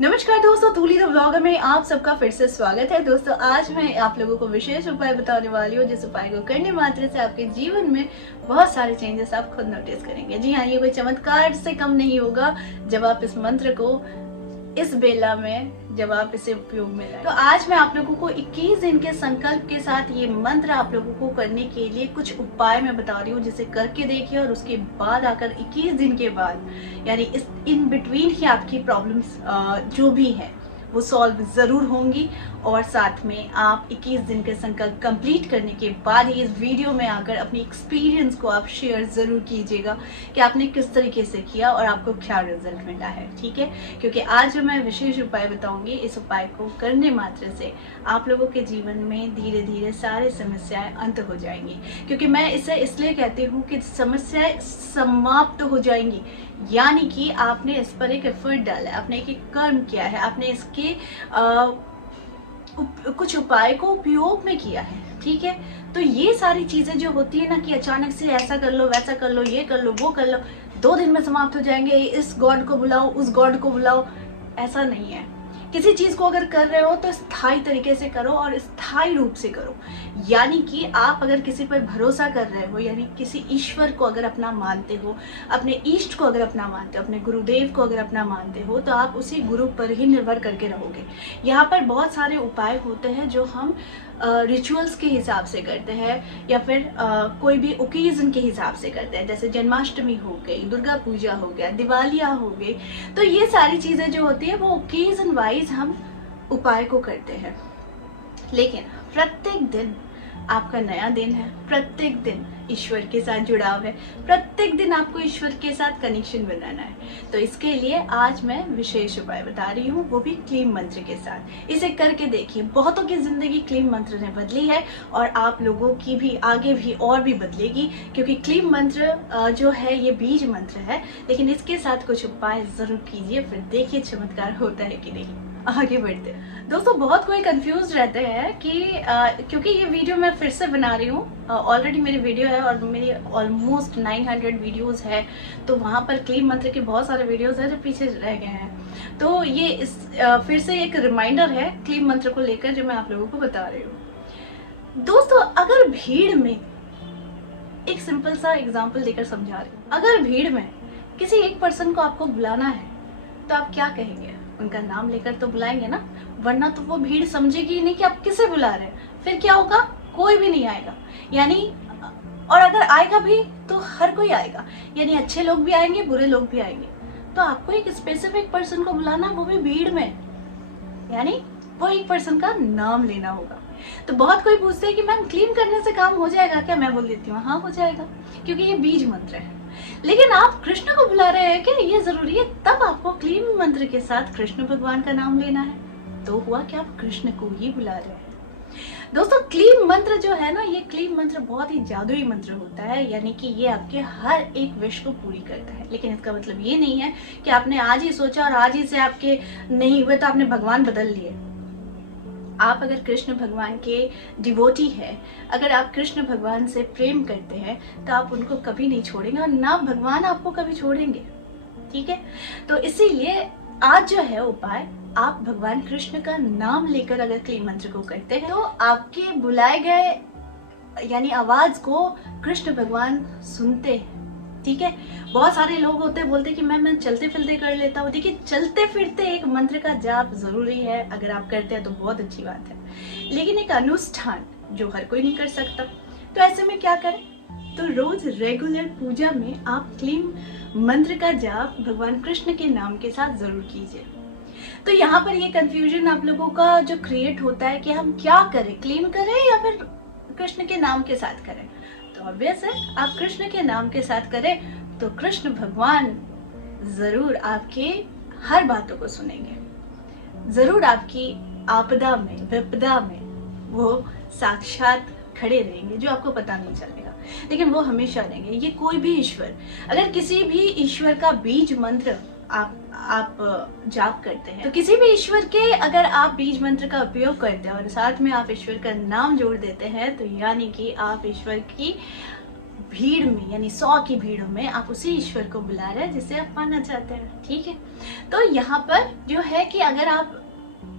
नमस्कार दोस्तों, तूली the blogger में आप सबका फिर से स्वागत है। दोस्तों आज मैं आप लोगों को विशेष उपाय बताने वाली हूँ जिस उपाय को करने मात्र से आपके जीवन में बहुत सारे चेंजेस आप खुद नोटिस करेंगे। जी हाँ, ये कोई चमत्कार से कम नहीं होगा जब आप इस मंत्र को इस बेला में जब आप इसे उपयोग में लाएं। तो आज मैं आप लोगों को 21 दिन के संकल्प के साथ ये मंत्र आप लोगों को करने के लिए कुछ उपाय मैं बता रही हूँ जिसे करके देखिए, और उसके बाद आकर 21 दिन के बाद यानी इस इन बिटवीन ही आपकी प्रॉब्लम्स जो भी है वो सॉल्व जरूर होंगी। और साथ में आप 21 दिन के संकल्प कंप्लीट करने के बाद ही इस वीडियो में आकर अपनी एक्सपीरियंस को आप शेयर जरूर कीजिएगा कि आपने किस तरीके से किया और आपको क्या रिजल्ट मिला है। ठीक है, क्योंकि आज जो मैं विशेष उपाय बताऊंगी, इस उपाय को करने मात्र से आप लोगों के जीवन में धीरे धीरे सारी समस्याएं अंत हो जाएंगी। क्योंकि मैं इसे इसलिए कहती हूँ कि समस्याएं समाप्त हो जाएंगी, यानी कि आपने इस पर एक एफर्ट डाला है, आपने एक कर्म किया है, आपने इसके कुछ उपाय को उपयोग में किया है। ठीक है, तो ये सारी चीजें जो होती है ना कि अचानक से ऐसा कर लो, वैसा कर लो, ये कर लो, वो कर लो, 2 दिन में समाप्त हो जाएंगे, इस गॉड को बुलाओ, उस गॉड को बुलाओ, ऐसा नहीं है। किसी चीज को अगर कर रहे हो तो स्थायी तरीके से करो और स्थायी रूप से करो। यानी कि आप अगर किसी पर भरोसा कर रहे हो, यानी किसी ईश्वर को अगर अपना मानते हो, अपने इष्ट को अगर अपना मानते हो, अपने गुरुदेव को अगर अपना मानते हो, तो आप उसी गुरु पर ही निर्भर करके रहोगे। यहाँ पर बहुत सारे उपाय होते हैं जो हम रिचुअल्स के हिसाब से करते हैं या फिर कोई भी ओकेजन के हिसाब से करते हैं, जैसे जन्माष्टमी हो गई, दुर्गा पूजा हो गया, दिवालियाँ हो गई। तो ये सारी चीजें जो होती है वो ओकेजन वाइज हम उपाय को करते हैं। लेकिन प्रत्येक दिन आपका नया दिन है, प्रत्येक दिन ईश्वर के साथ जुड़ाव है, प्रत्येक दिन आपको ईश्वर के साथ कनेक्शन बनाना है। तो इसके लिए आज मैं विशेष उपाय बता रही हूँ, वो भी क्लीम मंत्र के साथ। इसे करके देखिए, बहुतों की जिंदगी क्लीम मंत्र ने बदली है और आप लोगों की भी आगे भी और भी बदलेगी। क्योंकि क्लीम मंत्र जो है ये बीज मंत्र है, लेकिन इसके साथ कुछ उपाय जरूर कीजिए, फिर देखिए चमत्कार होता है कि नहीं। आगे बढ़ते हैं दोस्तों, बहुत कोई कंफ्यूज रहते हैं कि क्योंकि ये वीडियो मैं फिर से बना रही हूँ, ऑलरेडी मेरी वीडियो है और मेरी ऑलमोस्ट 900 वीडियोस है, तो वहाँ पर क्लीम मंत्र के बहुत सारे वीडियोस हैं जो पीछे रह गए हैं। तो ये फिर से एक रिमाइंडर है क्लीम मंत्र को लेकर जो मैं आप लोगों को बता रही हूँ। दोस्तों अगर भीड़ में, एक सिंपल सा एग्जाम्पल देकर समझा रही हूँ, अगर भीड़ में किसी एक पर्सन को आपको बुलाना है तो आप क्या कहेंगे? उनका नाम लेकर तो बुलाएंगे ना, वरना तो वो भीड़ समझेगी ही नहीं कि आप किसे बुला रहे हैं। फिर क्या होगा? कोई भी नहीं आएगा। यानी और अगर आएगा भी तो हर कोई आएगा, यानी अच्छे लोग भी आएंगे, बुरे लोग भी आएंगे। तो आपको एक स्पेसिफिक पर्सन को बुलाना, वो भी भीड़ में, यानी वो एक पर्सन का नाम लेना होगा। तो बहुत कोई पूछते हैं कि मैम क्लीन करने से काम हो जाएगा क्या? मैं बोल देती हूँ हाँ हो जाएगा, क्योंकि ये बीज मंत्र है। लेकिन आप कृष्ण को बुला रहे हैं क्या? ये जरूरी है? तब आपको क्लीम मंत्र के साथ कृष्ण भगवान का नाम लेना है। तो हुआ कि आप कृष्ण को ही बुला रहे हैं। दोस्तों क्लीम मंत्र जो है ना, ये क्लीम मंत्र बहुत ही जादुई मंत्र होता है, यानी कि ये आपके हर एक विश को पूरी करता है। लेकिन इसका मतलब ये नहीं है कि आपने आज ही सोचा और आज ही से आपके नहीं हुए तो आपने भगवान बदल लिए। आप अगर कृष्ण भगवान के डिवोटी है, अगर आप कृष्ण भगवान से प्रेम करते हैं, तो आप उनको कभी नहीं छोड़ेंगे और ना भगवान आपको कभी छोड़ेंगे। ठीक है, तो इसीलिए आज जो है उपाय, आप भगवान कृष्ण का नाम लेकर अगर क्लीम मंत्र को करते हैं तो आपके बुलाए गए यानी आवाज को कृष्ण भगवान सुनते हैं। ठीक है, बहुत सारे लोग होते हैं बोलते हैं कि मैं चलते फिरते कर लेता हूँ। देखिए चलते फिरते एक मंत्र का जाप जरूरी है, अगर आप करते हैं तो बहुत अच्छी बात है, लेकिन एक अनुष्ठान जो हर कोई नहीं कर सकता। तो ऐसे में क्या करें? तो रोज रेगुलर पूजा में आप क्लीम मंत्र का जाप भगवान कृष्ण के नाम के साथ जरूर कीजिए। तो यहाँ पर ये कंफ्यूजन आप लोगों का जो क्रिएट होता है कि हम क्या करें, क्लीम करें या फिर कृष्ण के नाम के साथ करें। तो ऑब्वियस है, आप कृष्ण के नाम के साथ करें तो कृष्ण भगवान जरूर आपके हर बातों को सुनेंगे, जरूर आपकी आपदा में, विपदा में वो साक्षात खड़े रहेंगे, जो आपको पता नहीं चलेगा, लेकिन वो हमेशा रहेंगे। ये कोई भी ईश्वर, अगर किसी भी ईश्वर का बीज मंत्र आप जाप करते हैं, तो किसी भी ईश्वर के अगर आप बीज मंत्र का उपयोग करते हैं और साथ में आप ईश्वर का नाम जोड़ देते हैं, तो यानी कि आप ईश्वर की भीड़ में यानी 100 की भीड़ में आप उसी ईश्वर को बुला रहे हैं जिसे आप पाना चाहते हैं। ठीक है, तो यहाँ पर जो है कि अगर आप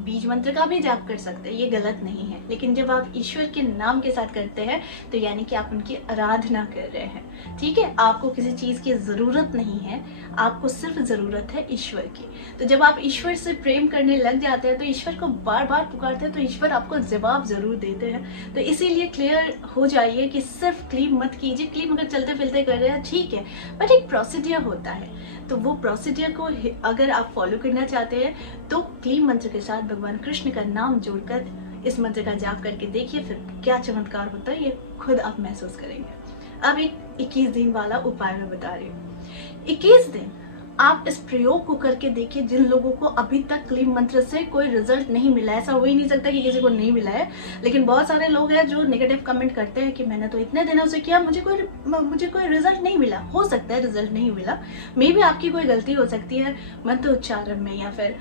बीज मंत्र का भी जाप कर सकते हैं, ये गलत नहीं है, लेकिन जब आप ईश्वर के नाम के साथ करते हैं तो यानी कि आप उनकी आराधना कर रहे हैं। ठीक है, आपको किसी चीज की जरूरत नहीं है, आपको सिर्फ जरूरत है ईश्वर की। तो जब आप ईश्वर से प्रेम करने लग जाते हैं तो ईश्वर को बार बार पुकारते हैं तो ईश्वर आपको जवाब जरूर देते हैं। तो इसीलिए क्लियर हो जाइए कि सिर्फ क्लीम मत कीजिए। क्लीम अगर चलते फिरते कर रहे हैं ठीक है, बट एक प्रोसीजर होता है, तो वो प्रोसीजर को अगर आप फॉलो करना चाहते हैं तो क्लीम मंत्र के साथ भगवान कृष्ण का नाम जोड़कर इस मंत्र का जाप करके देखिए, फिर क्या चमत्कार होता है ये खुद आप महसूस करेंगे। अब एक 21 दिन वाला उपाय मैं बता रही हूँ। 21 दिन आप इस प्रयोग को करके देखिए। जिन लोगों को अभी तक क्लीम मंत्र से कोई रिजल्ट नहीं मिला है, ऐसा हो ही नहीं सकता कि किसी को नहीं मिला है, लेकिन बहुत सारे लोग हैं जो नेगेटिव कमेंट करते हैं कि मैंने तो इतने दिनों से किया, मुझे कोई रिजल्ट नहीं मिला। हो सकता है रिजल्ट नहीं मिला, मे भी आपकी कोई गलती हो सकती है मंत्र उच्चारण में, या फिर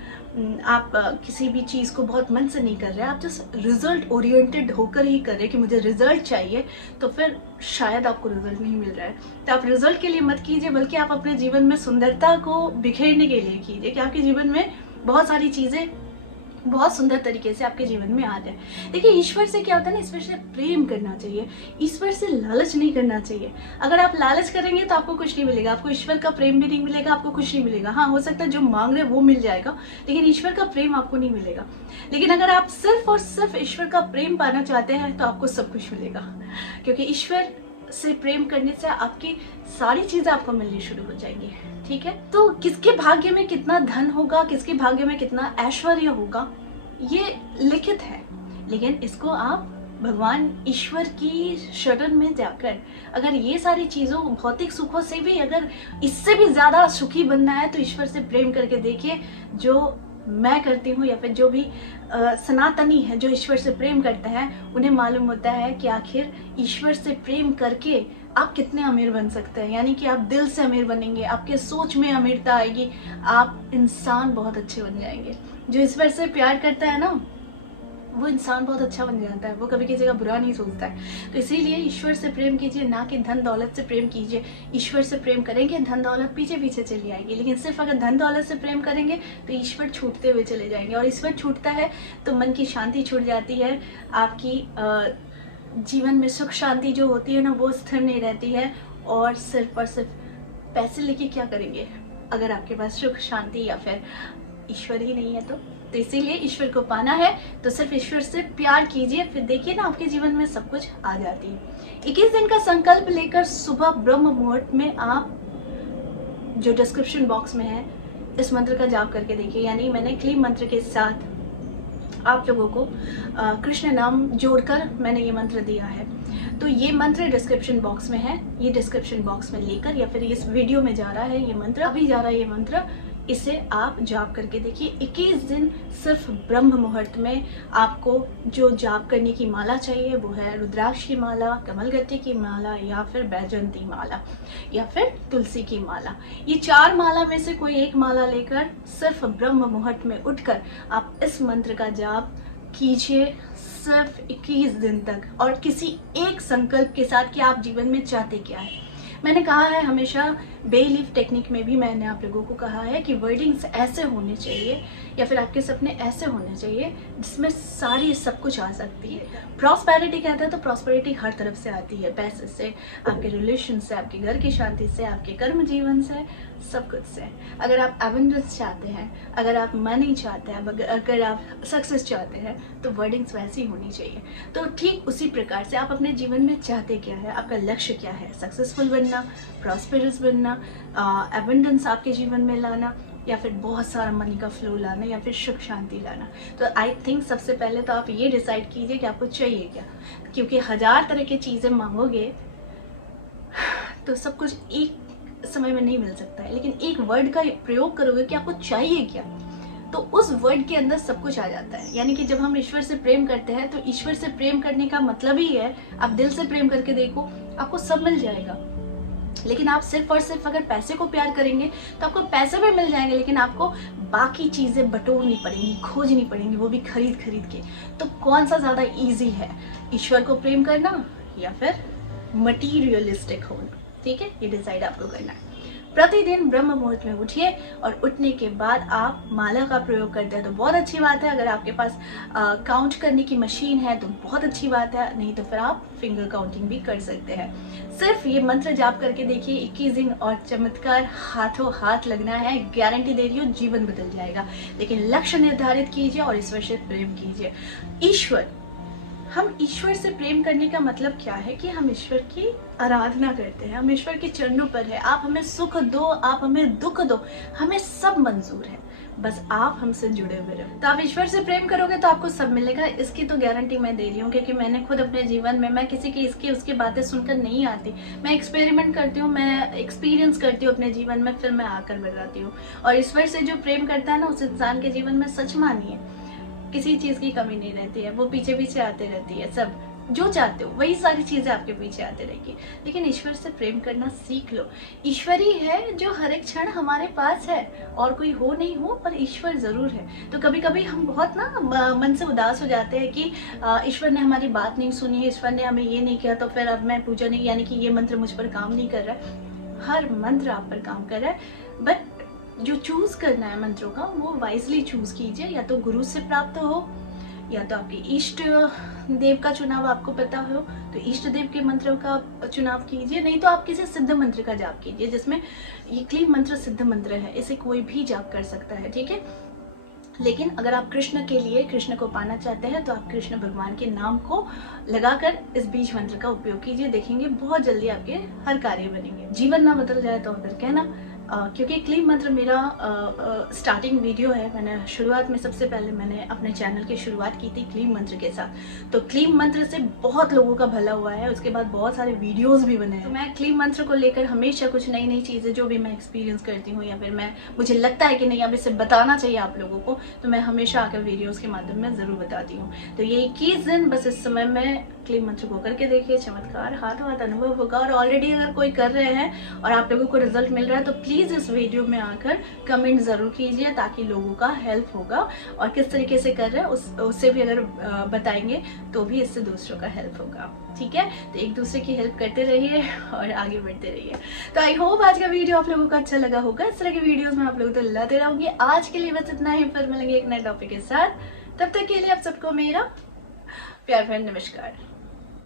आप किसी भी चीज़ को बहुत मन से नहीं कर रहे, आप जस्ट रिजल्ट ओरिएंटेड होकर ही कर रहे कि मुझे रिजल्ट चाहिए, तो फिर शायद आपको रिजल्ट नहीं मिल रहा है। तो आप रिजल्ट के लिए मत कीजिए, बल्कि आप अपने जीवन में सुंदरता को बिखेरने के लिए कीजिए कि आपके जीवन में बहुत सारी चीज़ें बहुत सुंदर तरीके से आपके जीवन में आ जाए। देखिए, ईश्वर से क्या होता है ना, ईश्वर से प्रेम करना चाहिए, ईश्वर से लालच नहीं करना चाहिए। अगर आप लालच करेंगे तो आपको कुछ नहीं मिलेगा, आपको ईश्वर का प्रेम भी नहीं मिलेगा, आपको कुछ नहीं मिलेगा। हाँ, हो सकता है जो मांग रहे वो मिल जाएगा, लेकिन ईश्वर का प्रेम आपको नहीं मिलेगा। लेकिन अगर आप सिर्फ और सिर्फ ईश्वर का प्रेम पाना चाहते हैं तो आपको सब कुछ मिलेगा, क्योंकि ईश्वर से प्रेम करने से आपकी सारी चीजें आपको मिलनी शुरू हो जाएंगी। ठीक है, तो किसके भाग्य में कितना धन होगा, किसके भाग्य में कितना ऐश्वर्य होगा, ये लिखित है, लेकिन इसको आप भगवान ईश्वर की शरण में जाकर अगर ये सारी चीजों भौतिक सुखों से भी अगर इससे भी ज्यादा सुखी बनना है तो ईश्वर से प्रेम करके देखिए। जो मैं करती हूँ या फिर जो भी सनातनी है जो ईश्वर से प्रेम करते हैं, उन्हें मालूम होता है कि आखिर ईश्वर से प्रेम करके आप कितने अमीर बन सकते हैं। यानी कि आप दिल से अमीर बनेंगे, आपके सोच में अमीरता आएगी, आप इंसान बहुत अच्छे बन जाएंगे। जो ईश्वर से प्यार करता है ना, वो इंसान बहुत अच्छा बन जाता है, वो कभी किसी का बुरा नहीं सोचता है। तो इसीलिए ईश्वर से प्रेम कीजिए, ना कि धन दौलत से प्रेम कीजिए। ईश्वर से प्रेम करेंगे, धन दौलत पीछे पीछे चली आएगी, लेकिन सिर्फ अगर धन दौलत से प्रेम करेंगे तो ईश्वर छूटते हुए चले जाएंगे, और ईश्वर छूटता है तो मन की शांति छूट जाती है, आपकी जीवन में सुख शांति जो होती है ना वो स्थिर नहीं रहती है। और सिर्फ पैसे लेके क्या करेंगे अगर आपके पास सुख शांति या फिर ईश्वर ही नहीं है तो इसीलिए ईश्वर को पाना है तो सिर्फ ईश्वर से प्यार कीजिए, फिर देखिए ना आपके जीवन में सब कुछ आ जाती है। 21 दिन का संकल्प लेकर सुबह ब्रह्म मुहूर्त में आप जो डिस्क्रिप्शन बॉक्स में है इस मंत्र का जाप करके देखिए। यानी मैंने क्लीम मंत्र के साथ आप लोगों को कृष्ण नाम जोड़कर मैंने ये मंत्र दिया है, तो ये मंत्र डिस्क्रिप्शन बॉक्स में है। ये डिस्क्रिप्शन बॉक्स में लेकर या फिर इस वीडियो में जा रहा है ये मंत्र, अभी जा रहा है ये मंत्र, इसे आप जाप करके देखिए। 21 दिन सिर्फ ब्रह्म मुहूर्त में आपको जो जाप करने की माला चाहिए वो है रुद्राक्ष की माला, कमलगट्टे की माला, या फिर बैजंती माला, या फिर तुलसी की माला। ये 4 माला में से कोई एक माला लेकर सिर्फ ब्रह्म मुहूर्त में उठकर आप इस मंत्र का जाप कीजिए सिर्फ 21 दिन तक, और किसी एक संकल्प के साथ कि आप जीवन में चाहते क्या है। मैंने कहा है हमेशा, बे लीफ टेक्निक में भी मैंने आप लोगों को कहा है कि वर्डिंग्स ऐसे होने चाहिए या फिर आपके सपने ऐसे होने चाहिए जिसमें सारी सब कुछ आ सकती है। प्रॉस्पेरिटी कहते हैं तो प्रॉस्पेरिटी हर तरफ से आती है, पैसे से, आपके रिलेशन से, आपके घर की शांति से, आपके कर्म जीवन से, सब कुछ से। अगर आप एबंडेंस चाहते हैं, अगर आप मनी चाहते हैं, अगर आप सक्सेस चाहते हैं तो वर्डिंग्स वैसी होनी चाहिए। तो ठीक उसी प्रकार से आप अपने जीवन में चाहते क्या है, आपका लक्ष्य क्या है, सक्सेसफुल बनना, प्रॉस्पेरस बनना, एबंडेंस आपके जीवन में लाना, या फिर बहुत सारा मनी का फ्लो लाना, या फिर सुख शांति लाना। तो आई थिंक सबसे पहले तो आप ये डिसाइड कीजिए कि आपको चाहिए क्या, क्योंकि 1000 तरह की चीज़ें मांगोगे तो सब कुछ एक समय में नहीं मिल सकता है, लेकिन एक वर्ड का प्रयोग करोगे कि आपको चाहिए क्या, तो उस वर्ड के अंदर सब कुछ आ जाता है। यानी कि जब हम ईश्वर से प्रेम करते हैं तो ईश्वर से प्रेम करने का मतलब ही है आप दिल से प्रेम करके देखो, आपको सब मिल जाएगा। लेकिन आप सिर्फ और सिर्फ अगर पैसे को प्यार करेंगे तो आपको पैसे भी मिल जाएंगे, लेकिन आपको बाकी चीजें बटोरनी पड़ेंगी, खोजनी पड़ेंगी, वो भी खरीद खरीद के। तो कौन सा ज्यादा इजी है, ईश्वर को प्रेम करना या फिर मटीरियलिस्टिक होना। ठीक है, ये डिसाइड आपको करना है। प्रतिदिन ब्रह्म मुहूर्त में उठिए और उठने के बाद आप माला का प्रयोग करते हैं तो बहुत अच्छी बात है। अगर आपके पास काउंट करने की मशीन है तो बहुत अच्छी बात है, नहीं तो फिर आप फिंगर काउंटिंग भी कर सकते हैं। सिर्फ ये मंत्र जाप करके देखिए, 21 दिन और चमत्कार हाथों हाथ लगना है। गारंटी दे रही हूँ, जीवन बदल जाएगा। लेकिन लक्ष्य निर्धारित कीजिए और ईश्वर से प्रेम कीजिए। हम ईश्वर से प्रेम करने का मतलब क्या है कि हम ईश्वर की आराधना करते हैं, हम ईश्वर के चरणों पर है। आप हमें सुख दो, आप हमें दुख दो, हमें सब मंजूर है, बस आप हमसे जुड़े हुए रहो। तो आप ईश्वर से प्रेम करोगे तो आपको सब मिलेगा, इसकी तो गारंटी मैं दे रही हूँ। क्योंकि मैंने खुद अपने जीवन में, मैं किसी की इसकी उसकी बातें सुनकर नहीं आती, मैं एक्सपेरिमेंट करती हूँ, मैं एक्सपीरियंस करती हूँ अपने जीवन में, फिर मैं आकर बताती हूँ। और ईश्वर से जो प्रेम करता है ना, उस इंसान के जीवन में सच मानिए किसी चीज की कमी नहीं रहती है। वो पीछे पीछे आते रहती है, सब जो चाहते हो वही सारी चीजें आपके पीछे आते रहेगी। लेकिन ईश्वर से प्रेम करना सीख लो। ईश्वर ही है जो हर एक क्षण हमारे पास है, और कोई हो नहीं हो पर ईश्वर जरूर है। तो कभी कभी हम बहुत ना मन से उदास हो जाते हैं कि ईश्वर ने हमारी बात नहीं सुनी, ईश्वर ने हमें ये नहीं किया, तो फिर अब मैं पूजा नहीं, यानी कि ये मंत्र मुझ पर काम नहीं कर रहा है। हर मंत्र आप पर काम कर रहा है, बट जो चूज करना है मंत्रों का वो वाइजली चूज कीजिए। या तो गुरु से प्राप्त हो, या तो आपके इष्ट देव का चुनाव आपको पता हो तो इष्ट देव के मंत्रों का चुनाव कीजिए, नहीं तो आप किसी सिद्ध मंत्र का जाप कीजिए, जिसमें ये क्लीम मंत्र सिद्ध मंत्र है, इसे कोई भी जाप कर सकता है। ठीक है, लेकिन अगर आप कृष्ण के लिए, कृष्ण को पाना चाहते हैं तो आप कृष्ण भगवान के नाम को लगाकर इस बीज मंत्र का उपयोग कीजिए। देखेंगे बहुत जल्दी आपके हर कार्य बनेंगे। जीवन ना बदल जाए तो फिर कहना। क्योंकि क्लीम मंत्र मेरा स्टार्टिंग वीडियो है। मैंने शुरुआत में, सबसे पहले मैंने अपने चैनल की शुरुआत की थी क्लीम मंत्र के साथ। तो क्लीम मंत्र से बहुत लोगों का भला हुआ है, उसके बाद बहुत सारे वीडियोस भी बने हैं। तो मैं क्लीम मंत्र को लेकर हमेशा कुछ नई नई चीज़ें जो भी मैं एक्सपीरियंस करती हूँ, या फिर मुझे लगता है कि नहीं अब इसे बताना चाहिए आप लोगों को, तो मैं हमेशा आकर वीडियोज़ के माध्यम में ज़रूर बताती हूँ। तो ये 21 दिन बस इस समय में क्लीम मंत्र को करके देखिए, चमत्कार हाथों हाथ अनुभव होगा। और ऑलरेडी अगर कोई कर रहे हैं और आप लोगों को रिजल्ट मिल रहा है तो प्लीज इस वीडियो में आकर कमेंट जरूर कीजिए, ताकि लोगों का हेल्प होगा। और किस तरीके से कर रहे हैं उससे भी अगर बताएंगे तो भी इससे दूसरों का हेल्प होगा। ठीक है, तो एक दूसरे की हेल्प करते रहिए और आगे बढ़ते रहिए। तो आई होप आज का वीडियो आप लोगों को अच्छा लगा होगा। इस तरह की वीडियोस में आप लोगों को लाते रहूंगी। आज के लिए बस इतना ही, फिर मिलेंगे एक नए टॉपिक के साथ। तब तक के लिए आप सबको मेरा प्यार भरा नमस्कार।